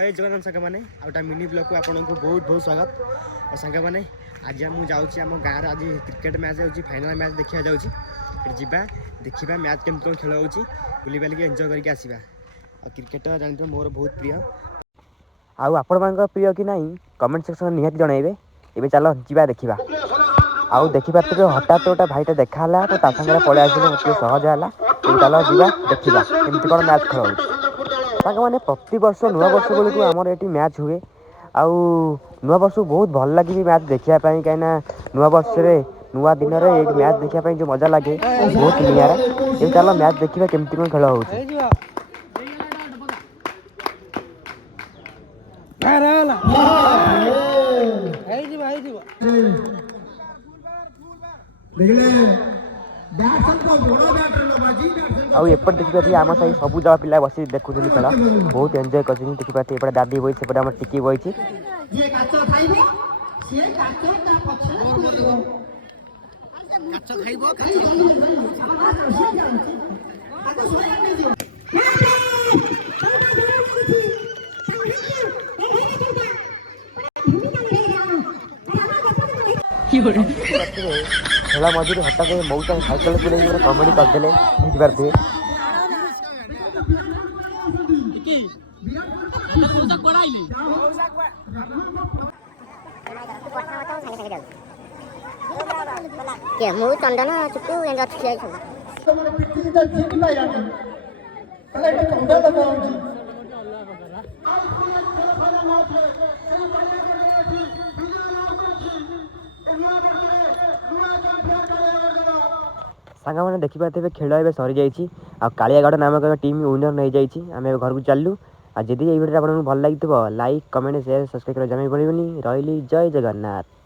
जय जगन्नाथ सांग मैंने आउटा मिनी ब्लॉग को आपको बहुत बहुत स्वागत और सांग मैंने आज मुझे जाऊँगी आम गाँव आज क्रिकेट मैच हो फाइनाल मैच देखा जाऊँगी जा देखा मैच केमती कौन खेल हो बुली बालिक एंजय करके आसवा और क्रिकेट जानते मोर बहुत प्रिय आउ आपण प्रिय कि नहीं कमेंट सेक्शन निहाती जनइबे ए चल जा देखा आउ देखिपारे हठात गोटे भाईटे देखा तो सागर पलि आस मत सहज है चल जा देखा केमती कौन मैच खेल हो मैंने प्रति वर्ष नुआ वर्ष बेलू आमर ये मैच हुए आउ नुआ वर्ष बहुत भल लगे मैच देखापी कहीं नुआ वर्ष नुआ दिन में मैच देखापी जो मजा लगे बहुत निरा ये चल मैच देखा केमती कौन खेल हो आउ एपट देखिए आम साई सब जगह पिला बस देखुं खेल बहुत एंजय कर दादी बही सेपटे आम टिकी बही खेल मझे हठात मौसा साइकेल बुले कमेडी करदे बुझीपारे ମୁଁ ଚନ୍ଦନ ଚୁଟୁ ଏମିତି ଅଛି ଖେଳ सांग मैंने देखिपारे खेल ए सरी जाइए कालियागढ़ नामक टीम विनर नहीं जाइए आम घर को चलू आ जदि ये वीडियो आपको भल लगी लाइक कमेंट शेयर सब्सक्राइब कर जमा पड़ोनी रही जय जगन्नाथ।